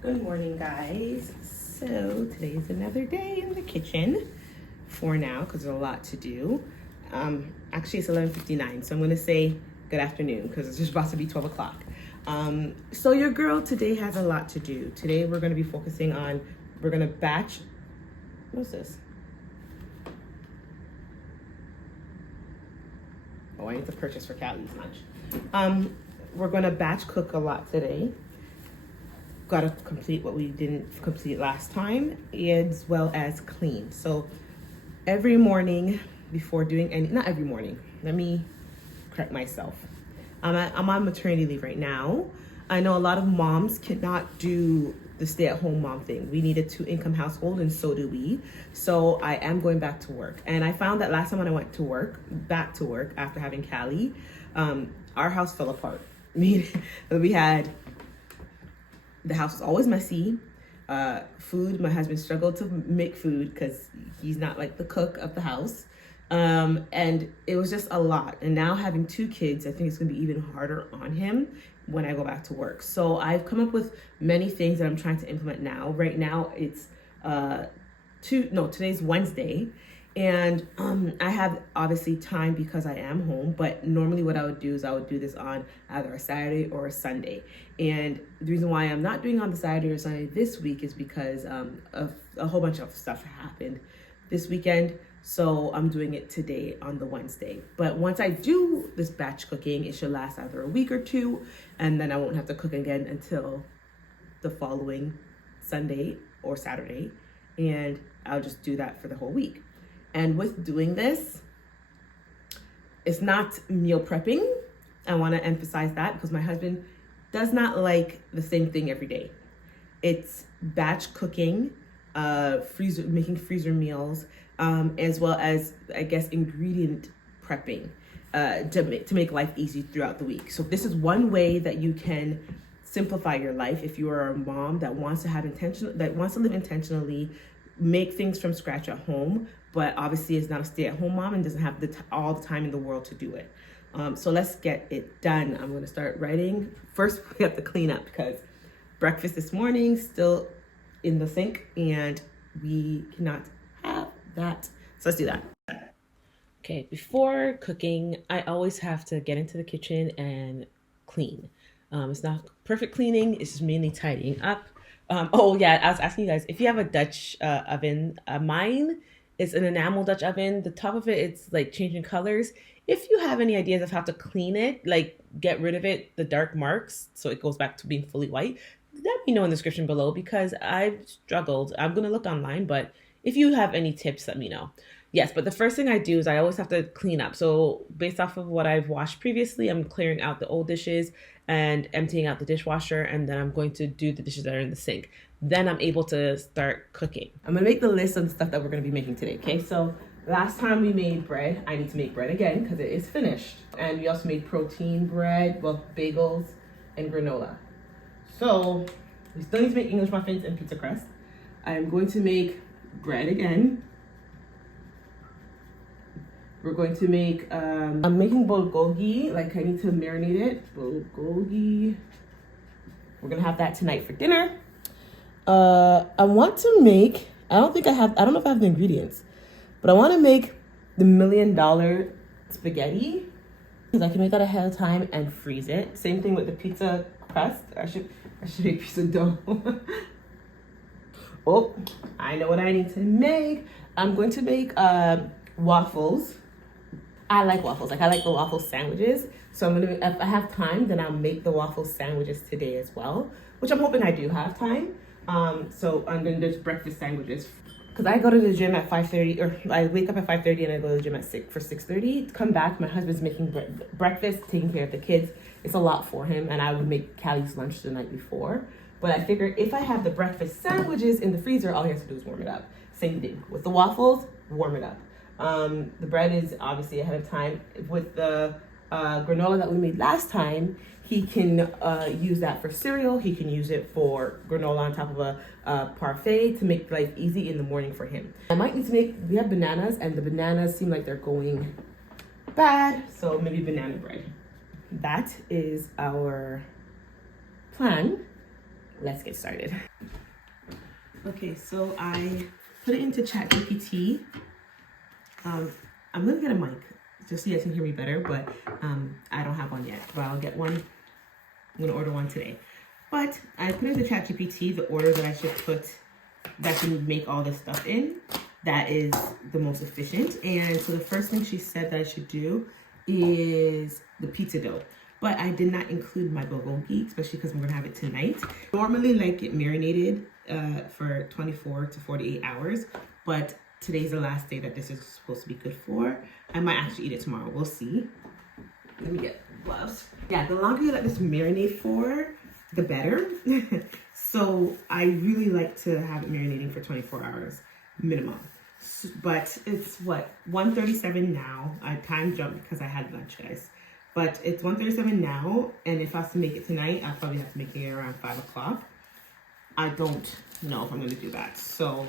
Good morning, guys. So today is another day in the kitchen for now because there's a lot to do. Actually, it's 11:59, so I'm going to say good afternoon because it's just about to be 12 o'clock. So your girl today has a lot to do. Today we're going to be focusing on, we're going to batch, what's this? Oh, I need to purchase for Callie's lunch. We're going to batch cook a lot today. Got to complete what we didn't complete last time, as well as clean. So every morning before doing any, not every morning, let me correct myself. I'm on maternity leave right now. I know a lot of moms cannot do the stay-at-home mom thing. We need a 2-income household, and so do we. So I am going back to work. And I found that last time when I went to work, back to work after having Callie, our house fell apart. We had, the house was always messy. Food, my husband struggled to make food because he's not like the cook of the house. And it was just a lot. And now having 2 kids, I think it's gonna be even harder on him when I go back to work. So I've come up with many things that I'm trying to implement now. Right now it's today's Wednesday. And I have obviously time because I am home, but normally what I would do is I would do this on either a Saturday or a Sunday. And the reason why I'm not doing on the Saturday or Sunday this week is because of a whole bunch of stuff happened this weekend. So I'm doing it today on the Wednesday. But once I do this batch cooking, it should last either a week or 2, and then I won't have to cook again until the following Sunday or Saturday. And I'll just do that for the whole week. And with doing this, it's not meal prepping. I want to emphasize that because my husband does not like the same thing every day. It's batch cooking, making freezer meals, as well as, I guess, ingredient prepping to make life easy throughout the week. So this is one way that you can simplify your life if you are a mom that wants to live intentionally, make things from scratch at home, but obviously is not a stay-at-home mom and doesn't have all the time in the world to do it. So let's get it done. I'm going to start writing. First, we have to clean up because breakfast this morning still in the sink and we cannot have that. So let's do that. Okay, before cooking, I always have to get into the kitchen and clean. It's not perfect cleaning, it's just mainly tidying up. Oh yeah, I was asking you guys if you have a Dutch oven. Mine is an enamel Dutch oven. The top of it, it's like changing colors. If you have any ideas of how to clean it, like get rid of it, the dark marks, so it goes back to being fully white, let me know in the description below because I've struggled. I'm gonna look online, but if you have any tips, let me know. Yes, but the first thing I do is I always have to clean up. So based off of what I've washed previously, I'm clearing out the old dishes and emptying out the dishwasher, and then I'm going to do the dishes that are in the sink. Then I'm able to start cooking. I'm gonna make the list of the stuff that we're gonna be making today, okay? So last time we made bread, I need to make bread again because it is finished. And we also made protein bread, well, bagels and granola. So we still need to make English muffins and pizza crust. I'm going to make bread again. We're going to make, I'm making bulgogi, like I need to marinate it. Bulgogi. We're gonna have that tonight for dinner. I want to make, I don't know if I have the ingredients, but I want to make the $1 million spaghetti because I can make that ahead of time and freeze it. Same thing with the pizza crust. I should make pizza dough. Oh, I know what I need to make. I'm going to make waffles. I like waffles. Like I like the waffle sandwiches. So if I have time, then I'll make the waffle sandwiches today as well, which I'm hoping I do have time. So I'm gonna do breakfast sandwiches because I go to the gym at 5:30, or I wake up at 5:30 and I go to the gym at 6:30. Come back, my husband's making breakfast, taking care of the kids. It's a lot for him, and I would make Callie's lunch the night before. But I figure if I have the breakfast sandwiches in the freezer, all he has to do is warm it up. Same thing with the waffles, warm it up. The bread is obviously ahead of time. With the granola that we made last time, he can use that for cereal. He can use it for granola on top of a parfait to make life easy in the morning for him. I might need to we have bananas, and the bananas seem like they're going bad, so maybe banana bread. That is our plan. let's get started. Okay, so I put it into ChatGPT. I'm gonna get a mic just so you guys can hear me better, but I don't have one yet, but I'll get one. I'm gonna order one today. But I put into ChatGPT the order that I should put, that can make all this stuff in, that is the most efficient. And so the first thing she said that I should do is the pizza dough. But I did not include my bulgogi, especially because we're gonna have it tonight. Normally like it marinated for 24 to 48 hours, but today's the last day that this is supposed to be good for. I might actually eat it tomorrow, we'll see. Let me get gloves. Yeah, the longer you let this marinate for, the better. So I really like to have it marinating for 24 hours minimum. But it's what, 1:37 now. I time jumped because I had lunch, guys. But it's 1:37 now, and if I was to make it tonight, I'll probably have to make it around 5 o'clock. I don't know if I'm going to do that. So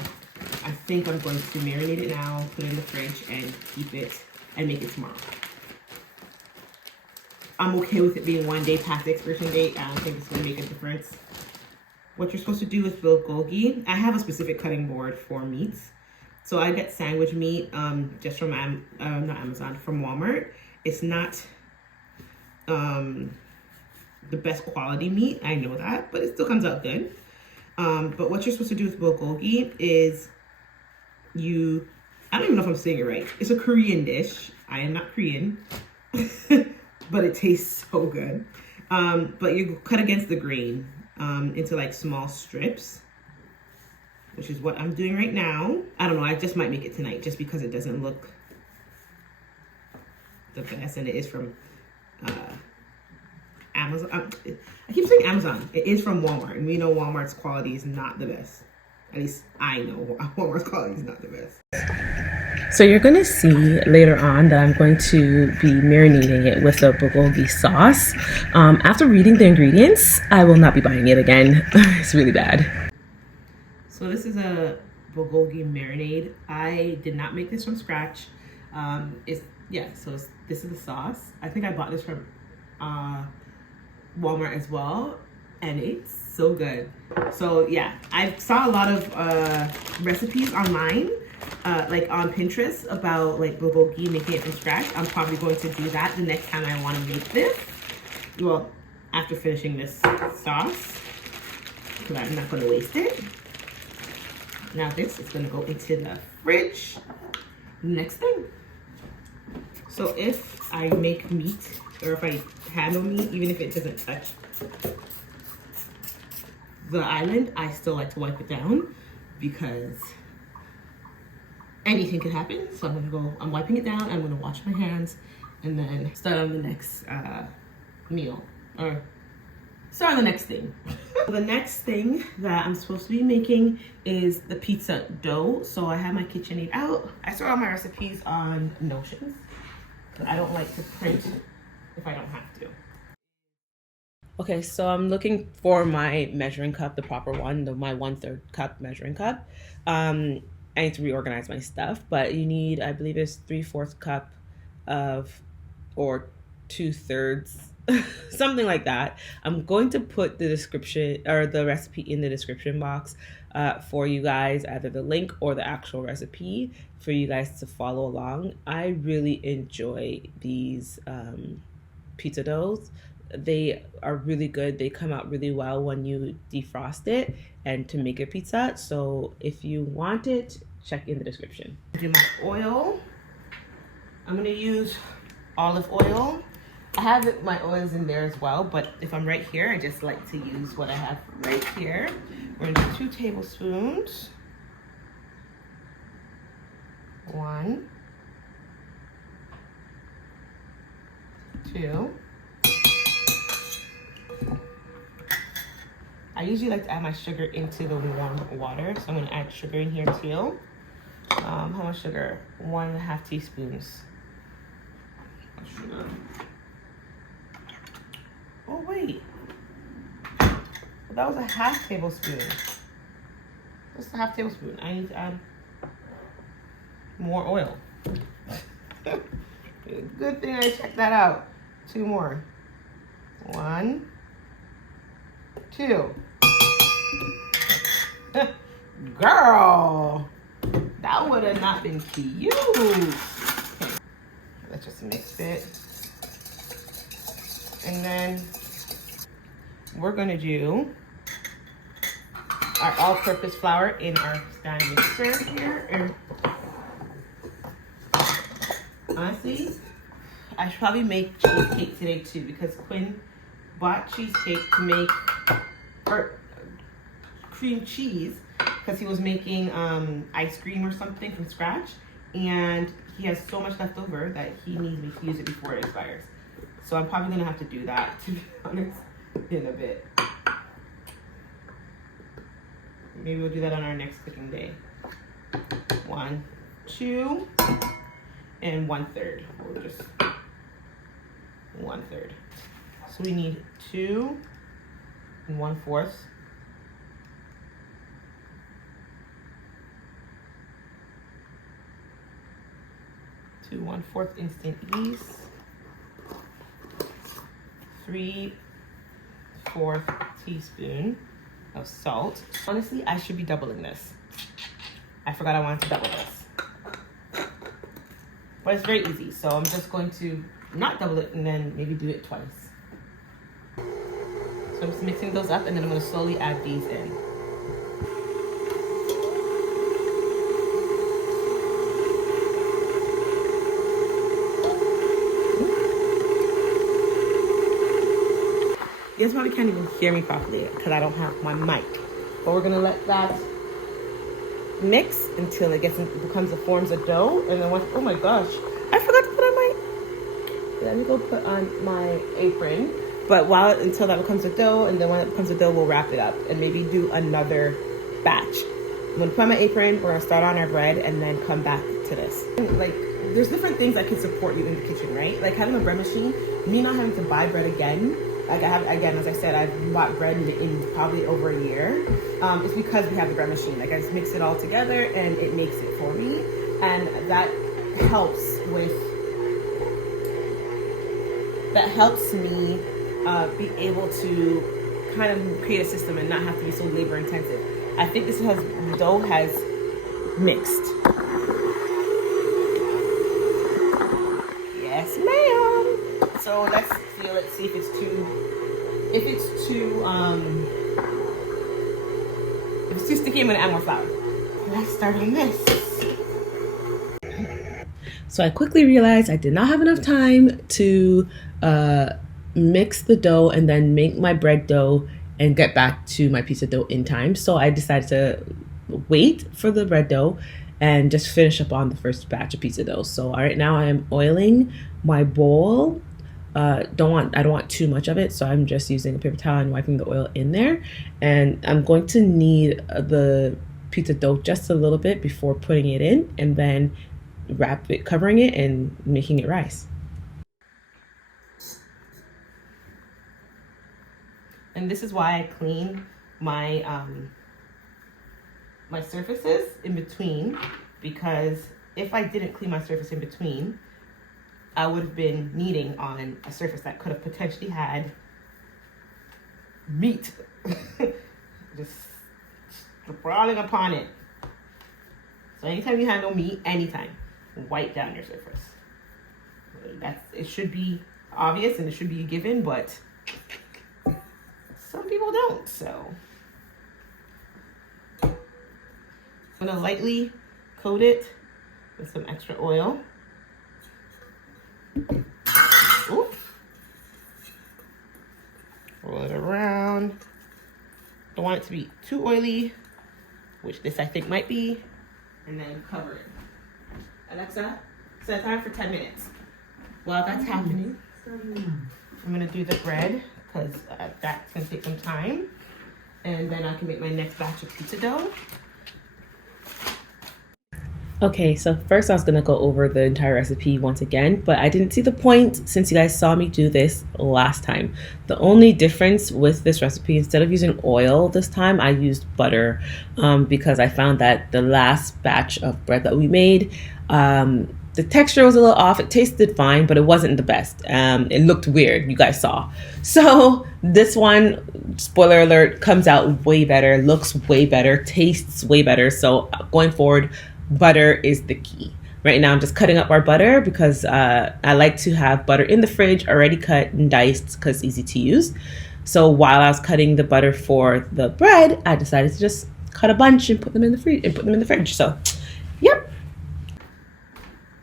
I think I'm going to marinate it now, put it in the fridge, and keep it and make it tomorrow. I'm okay with it being 1 day past the expiration date. I don't think it's going to make a difference. What you're supposed to do is bulgogi. I have a specific cutting board for meats. So I get sandwich meat just from, not Amazon, from Walmart. It's not the best quality meat, I know that, but it still comes out good. But what you're supposed to do with bulgogi is I don't even know if I'm saying it right. It's a Korean dish. I am not Korean, but it tastes so good. But you cut against the grain into like small strips, which is what I'm doing right now. I don't know, I just might make it tonight just because it doesn't look the best, and it is from Amazon. I keep saying Amazon. It is from Walmart, and we know Walmart's quality is not the best. At least I know Walmart's quality is not the best. So you're going to see later on that I'm going to be marinating it with a bulgogi sauce. After reading the ingredients, I will not be buying it again. It's really bad. So this is a bulgogi marinade. I did not make this from scratch. This is the sauce. I think I bought this from Walmart as well, and it's so good. So yeah, I saw a lot of recipes online, like on Pinterest, about like bulgogi, making it from scratch. I'm probably going to do that the next time I want to make this. Well, after finishing this sauce, because I'm not going to waste it. Now this is going to go into the fridge. Next thing. So if I make meat, or if I handle meat, even if it doesn't touch the island, I still like to wipe it down because anything could happen. So I'm wiping it down, I'm gonna wash my hands, and then start on the next meal, or start on the next thing. The next thing that I'm supposed to be making is the pizza dough. So I have my KitchenAid out. I store all my recipes on Notions, but I don't like to print if I don't have to. Okay, so I'm looking for my measuring cup, the proper one, my 1/3 cup measuring cup. I need to reorganize my stuff, but you need, I believe it's 3/4 cup of, or 2/3, something like that. I'm going to put the description or the recipe in the description box for you guys, either the link or the actual recipe for you guys to follow along. I really enjoy these pizza doughs. They are really good. They come out really well when you defrost it and to make a pizza. So if you want it, check in the description. Do my oil. I'm gonna use olive oil. I have my oils in there as well, but if I'm right here, I just like to use what I have right here. We're gonna do 2 tablespoons. 1, 2. I usually like to add my sugar into the warm water, so I'm gonna add sugar in here too. How much sugar? 1.5 teaspoons of sugar. Oh wait, well, that was a 1/2 tablespoon. Just a 1/2 tablespoon. I need to add more oil. Good thing I checked that out. 2 more. 1, 2. Girl, that would have not been cute. Okay, let's just mix it. And then we're gonna do our all-purpose flour in our stand mixer here. And honestly, I should probably make cheesecake today too, because Quinn bought cheesecake to make, or cream cheese, because he was making ice cream or something from scratch, and he has so much left over that he needs me to use it before it expires. So I'm probably gonna have to do that, to be honest, in a bit. Maybe we'll do that on our next cooking day. 1, 2, and 1/3. We'll just 1/3. So we need 2 and 1/4. 2 1/4 instant yeast. 3/4 teaspoon of salt. Honestly, I should be doubling this. I forgot I wanted to double this. But it's very easy, so I'm just going to not double it and then maybe do it twice. So I'm just mixing those up, and then I'm going to slowly add these in. You guys probably can't even hear me properly because I don't have my mic. But we're gonna let that mix until it becomes the forms of dough. And then once, oh my gosh, I forgot to put on my, let me go put on my apron. But until that becomes a dough, and then when it becomes a dough, we'll wrap it up and maybe do another batch. I'm gonna put on my apron, we're gonna start on our bread and then come back to this. Like, there's different things that can support you in the kitchen, right? Like having a bread machine, me not having to buy bread again. Like I have, again, as I said, I've bought bread in probably over a year. It's because we have the bread machine. Like I just mix it all together and it makes it for me. And that helps me be able to kind of create a system and not have to be so labor intensive. I think the dough has mixed. Yes, ma'am. So let's see if it's too sticky, I'm gonna add more flour. Let's start on this. So I quickly realized I did not have enough time to mix the dough and then make my bread dough and get back to my pizza dough in time. So I decided to wait for the bread dough and just finish up on the first batch of pizza dough. So right now I am oiling my bowl. I don't want too much of it, so I'm just using a paper towel and wiping the oil in there. And I'm going to knead the pizza dough just a little bit before putting it in, and then covering it and making it rise. And this is why I clean my my surfaces in between, because if I didn't clean my surface in between, I would have been kneading on a surface that could have potentially had meat just sprawling upon it. So anytime you handle meat, anytime, wipe down your surface. It should be obvious and it should be a given, but some people don't. So I'm gonna lightly coat it with some extra oil. Ooh. Roll it around. Don't want it to be too oily, which this I think might be, and then cover it. Alexa, set time for 10 minutes. While that's happening, I'm gonna do the bread, because that's gonna take some time, and then I can make my next batch of pizza dough. Okay, so first I was gonna go over the entire recipe once again, but I didn't see the point since you guys saw me do this last time. The only difference with this recipe, instead of using oil this time, I used butter, because I found that the last batch of bread that we made, The texture was a little off. It tasted fine, but it wasn't the best. It looked weird, you guys saw. So this one, spoiler alert, comes out way better, looks way better, tastes way better. So going forward, butter is the key. Right now I'm just cutting up our butter because I like to have butter in the fridge already cut and diced because it's easy to use. So while I was cutting the butter for the bread, I decided to just cut a bunch and put them in the fridge. So, yep.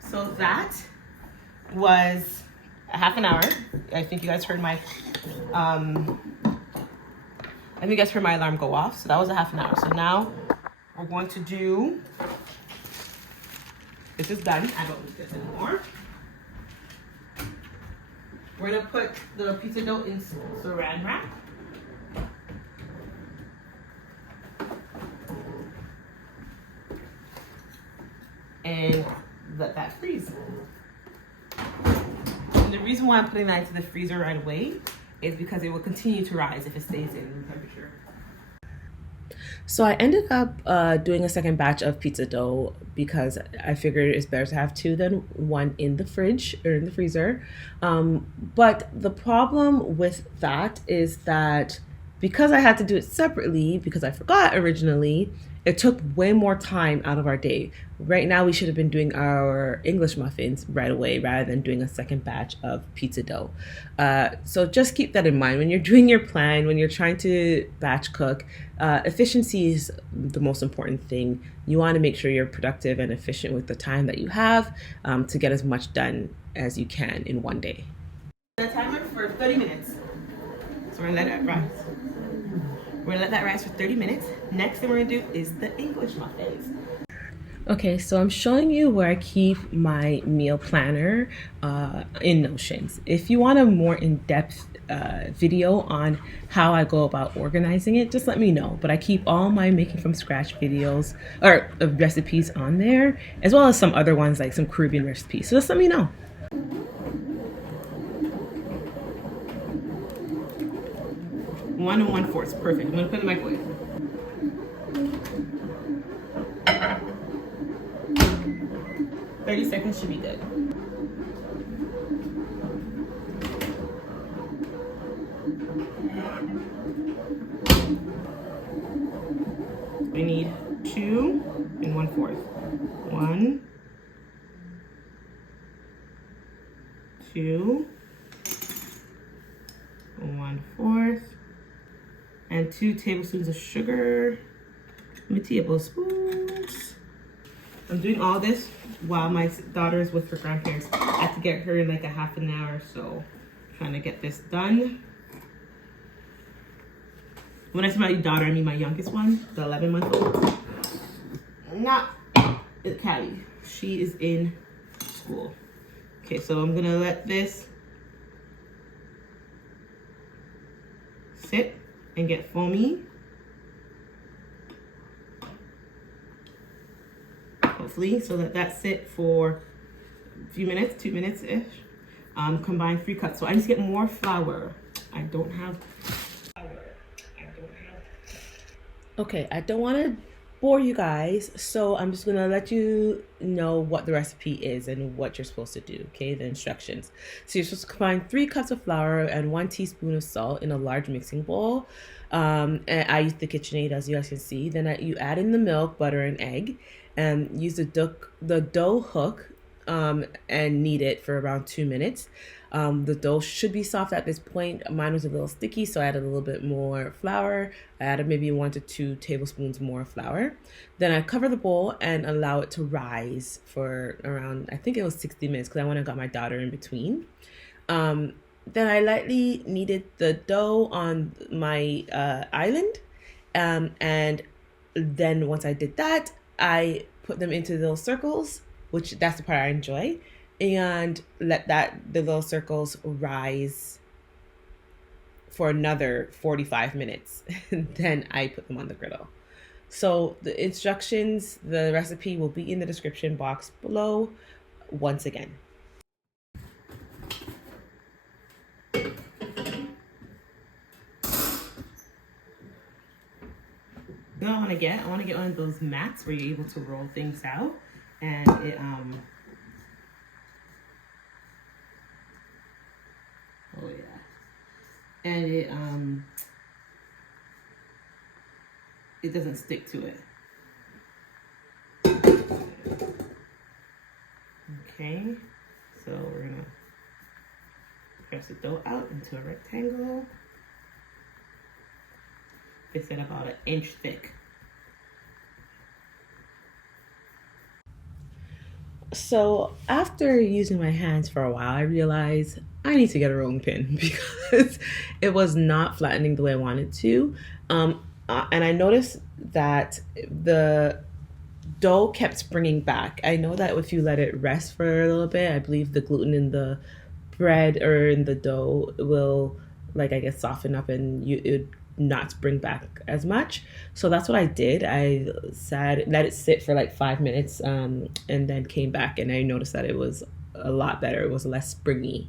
So that was a half an hour. I think you guys heard my alarm go off. So that was a half an hour. So now we're going to do, this is done. I don't need this anymore. We're gonna put the pizza dough in saran wrap. And let that freeze. And the reason why I'm putting that into the freezer right away is because it will continue to rise if it stays in room temperature. So I ended up doing a second batch of pizza dough because I figured it's better to have two than one in the fridge or in the freezer. But the problem with that is that because I had to do it separately, because I forgot originally, it took way more time out of our day. Right now, we should have been doing our English muffins right away rather than doing a second batch of pizza dough. So just keep that in mind when you're doing your plan, when you're trying to batch cook. Efficiency is the most important thing. You want to make sure you're productive and efficient with the time that you have to get as much done as you can in one day. The timer for 30 minutes. So we're gonna let it rise. We're gonna let that rise for 30 minutes. Next thing we're gonna do is the English muffins. Okay, so I'm showing you where I keep my meal planner in Notions. If you want a more in-depth video on how I go about organizing it, just let me know. But I keep all my making from scratch videos or recipes on there, as well as some other ones like some Caribbean recipes. So just let me know. 1 1/4, perfect. I'm gonna put it in the microwave. 30 seconds should be good. We need 2 1/4. 1, 2, 1/4. And 2 tablespoons of sugar. How many tablespoons? I'm doing all this while my daughter is with her grandparents. I have to get her in like a half an hour, so I'm trying to get this done. When I say my daughter, I mean my youngest one, the 11-month-old. Not Callie. She is in school. Okay, so I'm gonna let this sit and get foamy. Hopefully, so let that sit for a few minutes, 2 minutes-ish. Combine 3 cups. So I need to get more flour. I don't have flour. Okay, I don't want to bore you guys, so I'm just gonna let you know what the recipe is and what you're supposed to do. Okay, the instructions. So you're supposed to combine 3 cups of flour and 1 teaspoon of salt in a large mixing bowl. And I use the KitchenAid, as you guys can see. Then you add in the milk, butter, and egg, and use the dough hook and knead it for around 2 minutes. The dough should be soft at this point. Mine was a little sticky, so I added a little bit more flour. I added maybe 1 to 2 tablespoons more flour. Then I cover the bowl and allow it to rise for around, I think it was 60 minutes because I went and got my daughter in between. Then I lightly kneaded the dough on my island. And then once I did that, I put them into little circles, which that's the part I enjoy, and let the little circles rise for another 45 minutes. Then I put them on the griddle. So the instructions, the recipe will be in the description box below once again. What I want to get one of those mats where you're able to roll things out, and and it doesn't stick to it. Okay, so we're gonna press the dough out into a rectangle. It's at about 1-inch thick. So after using my hands for a while, I realized I need to get a rolling pin because it was not flattening the way I wanted to. And I noticed that the dough kept springing back. I know that if you let it rest for a little bit, I believe the gluten in the bread or in the dough will, like, I guess, soften up and it would not spring back as much. So that's what I did. I let it sit for like 5 minutes, and then came back and I noticed that it was a lot better. It was less springy.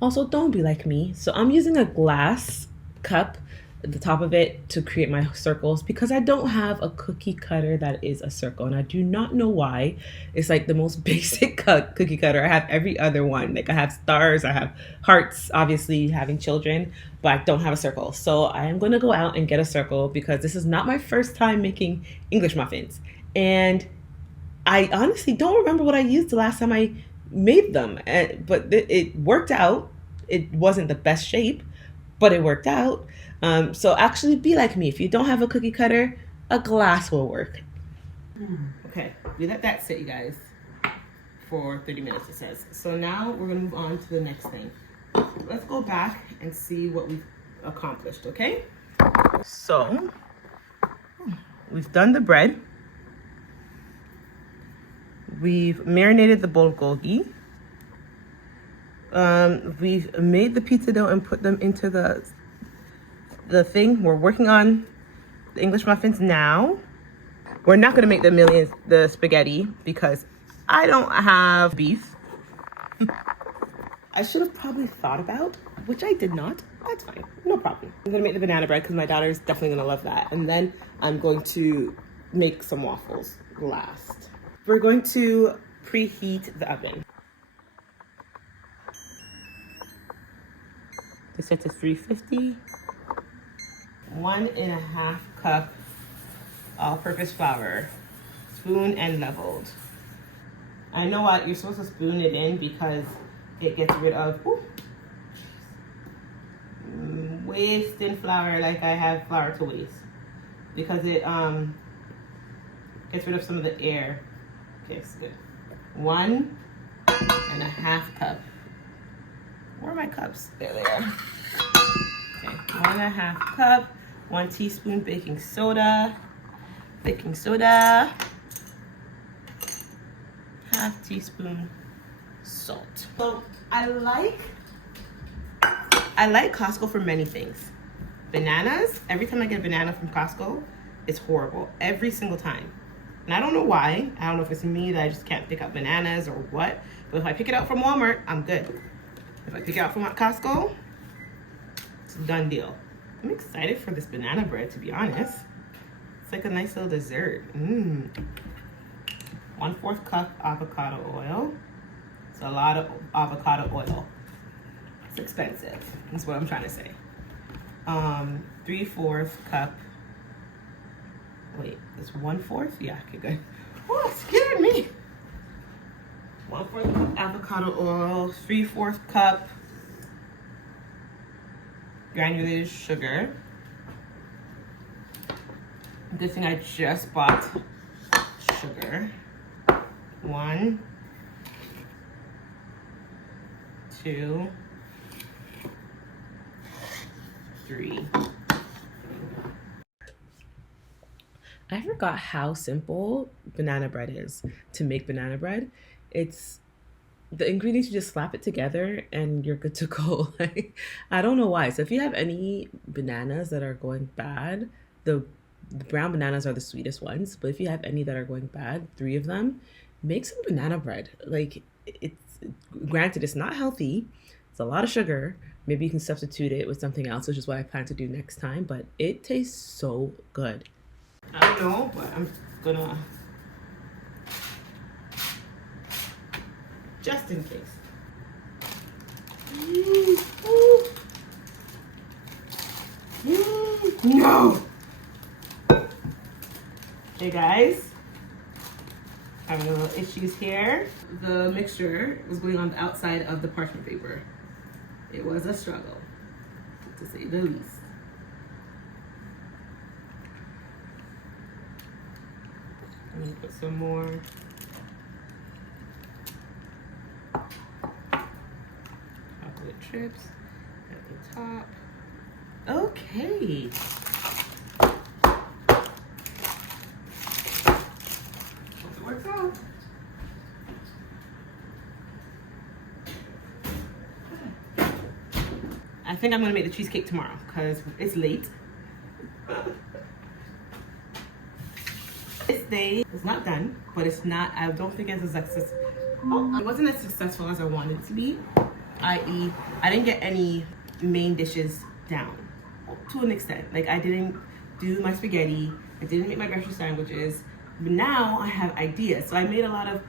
Also, don't be like me. So I'm using a glass cup at the top of it to create my circles because I don't have a cookie cutter that is a circle, and I do not know why. It's like the most basic cookie cutter. I have every other one. Like I have stars, I have hearts, obviously having children, but I don't have a circle. So I am going to go out and get a circle because this is not my first time making English muffins. And I honestly don't remember what I used the last time I made them, but it worked out. It wasn't the best shape, but it worked out. So actually, be like me. If you don't have a cookie cutter, a glass will work. Okay, we let that sit, you guys, for 30 minutes, it says. So now we're gonna move on to the next thing. Let's go back and see what we've accomplished, okay? So, we've done the bread. We've marinated the bulgogi. We've made the pizza dough and put them into the thing. We're working on the English muffins now. We're not gonna make the spaghetti because I don't have beef. I should have probably thought about, which I did not. That's fine, no problem. I'm gonna make the banana bread because my daughter's definitely gonna love that. And then I'm going to make some waffles last. We're going to preheat the oven. This set to 350. 1.5 cup all-purpose flour, spoon and leveled. I know what, you're supposed to spoon it in because it gets rid of wasting flour, like I have flour to waste, because it gets rid of some of the air. Okay, it's good. 1.5 cup. Where are my cups? There they are. Okay, 1.5 cup. 1 teaspoon baking soda. Baking soda. 1/2 teaspoon salt. So I like Costco for many things. Bananas, every time I get a banana from Costco, it's horrible. Every single time. And I don't know why. I don't know if it's me that I just can't pick up bananas or what. But if I pick it up from Walmart, I'm good. If I pick it up from Costco, it's a done deal. I'm excited for this banana bread, to be honest. It's like a nice little dessert. 1/4 cup avocado oil. It's a lot of avocado oil. It's expensive, is what I'm trying to say. 3/4 cup. Wait, it's 1/4? Yeah, okay, good. Oh, it scared me. 1/4 cup avocado oil, 3/4 cup granulated sugar. Good thing I just bought sugar. 1, 2, 3. I forgot how simple banana bread is to make banana bread. It's the ingredients, you just slap it together and you're good to go. Like, I don't know why. So if you have any bananas that are going bad, the brown bananas are the sweetest ones, but if you have any that are going bad, 3 of them, make some banana bread. Like, it's, granted, it's not healthy. It's a lot of sugar. Maybe you can substitute it with something else, which is what I plan to do next time, but it tastes so good. I don't know, but I'm gonna, just in case. No! Hey guys, having a little issues here. The mixture was going on the outside of the parchment paper. It was a struggle, to say the least. I'm gonna put some more chocolate chips at the top. Okay. Hope it works out. I think I'm gonna make the cheesecake tomorrow because it's late. This day is not done, but it's not, I don't think it's as successful. It wasn't as successful as I wanted it to be, i.e. I didn't get any main dishes down to an extent. Like I didn't do my spaghetti, I didn't make my breakfast sandwiches, but now I have ideas. So I made a lot of,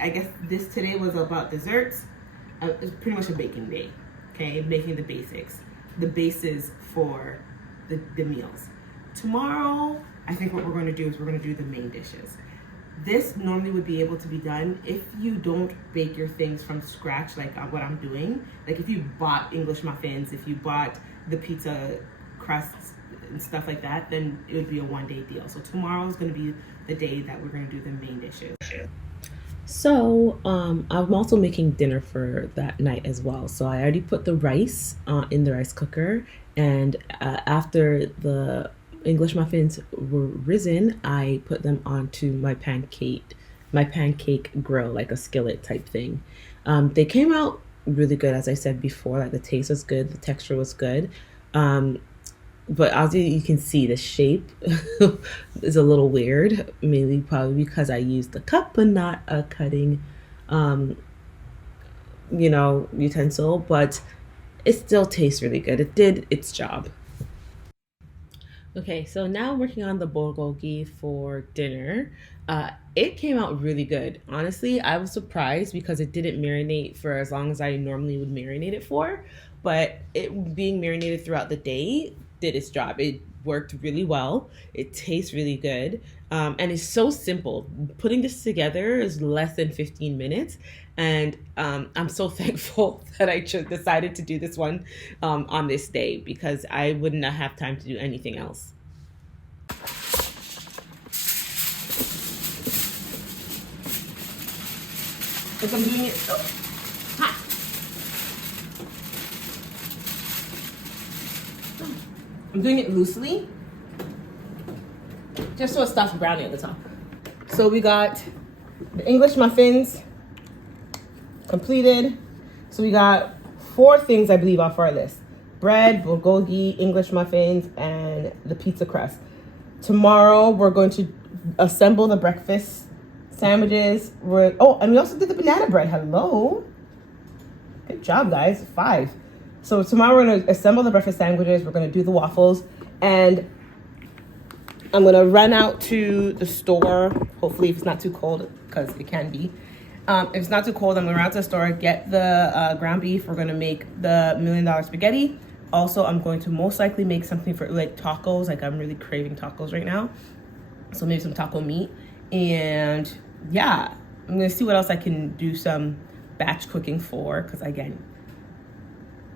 I guess this today was about desserts. It's pretty much a baking day, okay? Making the basics, the bases for the meals. Tomorrow, I think what we're gonna do is we're gonna do the main dishes. This normally would be able to be done if you don't bake your things from scratch, like what I'm doing. Like if you bought English muffins, if you bought the pizza crusts and stuff like that, then it would be a one-day deal. So tomorrow is gonna be the day that we're gonna do the main dishes. So I'm also making dinner for that night as well. So I already put the rice in the rice cooker, and after the English muffins were risen, I put them onto my pancake grill, like a skillet type thing. They came out really good, as I said before. Like the taste was good, the texture was good. But as you can see, the shape is a little weird. Mainly probably because I used a cup but not a cutting, utensil. But it still tastes really good. It did its job. Okay, so now I'm working on the bulgogi for dinner. It came out really good. Honestly, I was surprised because it didn't marinate for as long as I normally would marinate it for, but it being marinated throughout the day did its job. It worked really well. It tastes really good. And it's so simple. Putting this together is less than 15 minutes. And I'm so thankful that I decided to do this one on this day because I would not have time to do anything else. Because I'm doing it so hot. I'm doing it loosely, just so it stops browning at the top. So we got the English muffins completed. So we got 4 things, I believe, off our list: bread, bulgogi, English muffins, and the pizza crust. Tomorrow we're going to assemble the breakfast sandwiches. And we also did the banana bread. Hello, good job, guys. 5. So tomorrow we're gonna assemble the breakfast sandwiches. We're gonna do the waffles, and I'm gonna run out to the store. Hopefully, if it's not too cold, because it can be. If it's not too cold, I'm gonna run out to the store, get the ground beef. We're gonna make the $1 million spaghetti. Also, I'm going to most likely make something for like tacos. Like I'm really craving tacos right now. So maybe some taco meat. And yeah, I'm gonna see what else I can do some batch cooking for. Because again,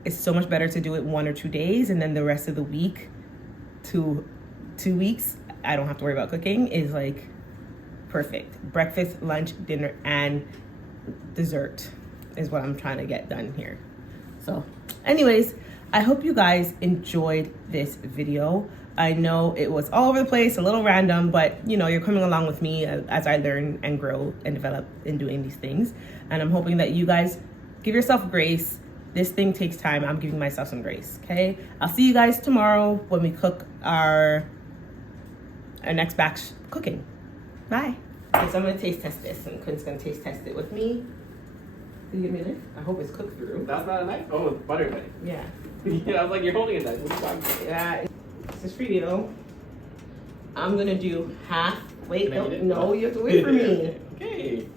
it's so much better to do it 1 or 2 days, and then the rest of the week, 2 weeks, I don't have to worry about cooking. Is like perfect. Breakfast, lunch, dinner, and dessert is what I'm trying to get done here. So anyways, I hope you guys enjoyed this video. I know it was all over the place, a little random, but you're coming along with me as I learn and grow and develop in doing these things. And I'm hoping that you guys give yourself grace. This thing takes time. I'm giving myself some grace, okay? I'll see you guys tomorrow when we cook our next batch cooking. Bye. Okay, so I'm gonna taste test this, and Quinn's gonna taste test it with me. Can you give me a knife? I hope it's cooked through. That's not a knife? Oh, it's butter knife. Yeah. Yeah, I was like, you're holding a knife. What are you talking about? Yeah, it's a free deal. I'm gonna do half. Wait, no, you have to wait for me. Okay.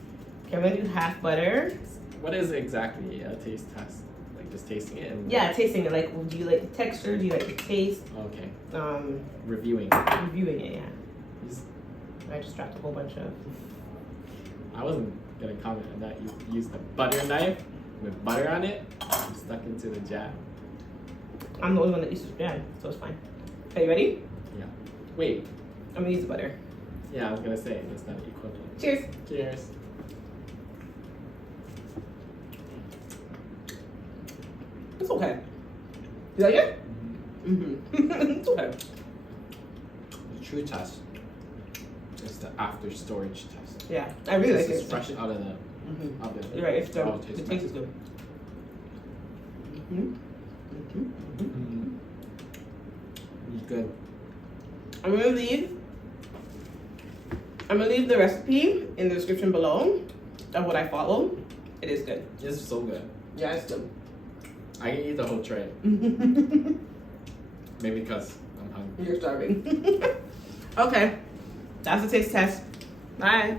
Okay, I'm gonna do half butter. What is exactly a taste test? Like, just tasting it? And Yeah, tasting it. Like, do you like the texture? Do you like the taste? Okay. Um, Reviewing. reviewing it, yeah. Just- I just dropped a whole bunch of. I wasn't gonna comment on that. You used the butter knife with butter on it. And stuck into the jam. I'm the only one that uses jam, so it's fine. Okay, you ready? Yeah. Wait. I'm gonna use the butter. Yeah, I was gonna say that's not equivalent. Cheers. Cheers. It's okay. You like it? Mm-hmm. It's okay. The true test is the after storage test. Yeah, I really like This it. is fresh out of the Mm-hmm. oven. You're right. It's good. Oh, it The tastes taste is good. Mm-hmm. Mm-hmm. It's good. I'm gonna leave the recipe in the description below of what I follow. It is good. This is so good. Yeah, it's good. I can eat the whole tray. Maybe because I'm hungry. You're starving. Okay, that's the taste test. Bye.